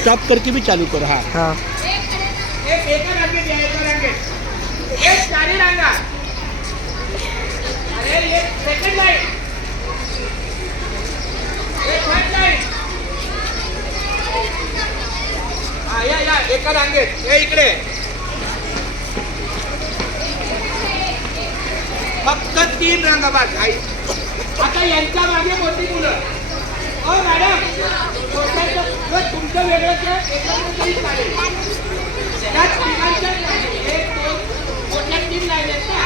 Stop करके भी चालू करो. हाँ हाँ एका रांगेत या, एका रांगेत. एक चारी रांगा. अरे एक सेकंड लाईन. एक थर्ड लाईन. हा या या एका रांगेत. हे इकडे. फक्त 3 रांगा बस. आई आता यांच्या मागे मोठी मुलं. हो मॅडम, तुमचं वेगळंच आहे, एकत्र तरी चालेल. त्या तिघांच्या एक दोन मोठ्या 3 लाईन आहेत ना.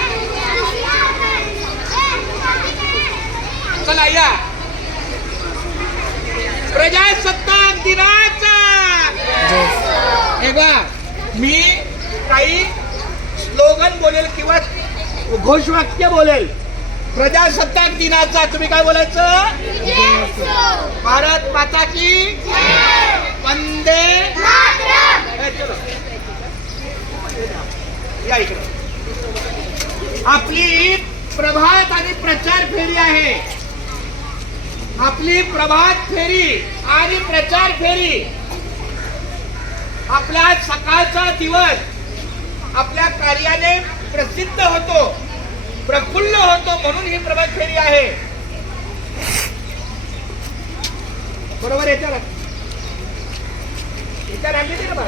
चला या. प्रजासत्ताक दिनाचा हे बघा, मी काही स्लोगन बोलेल किंवा घोषवाक्य बोलेल. प्रजासत्ताक दिनाचा तुम्ही काय बोलायचं? भारत माता की वंदे चलो या इकडे. आपली प्रभात आणि प्रचार फेरी आहे. आपली प्रभात फेरी आणि प्रचार फेरी. आपला सकाळचा दिवस आपल्या कार्याने प्रसिद्ध होतो, प्रफुल्ल होतो, म्हणून ही प्रभात फेरी आहे. बरोबर. याच्या रांगेत ना.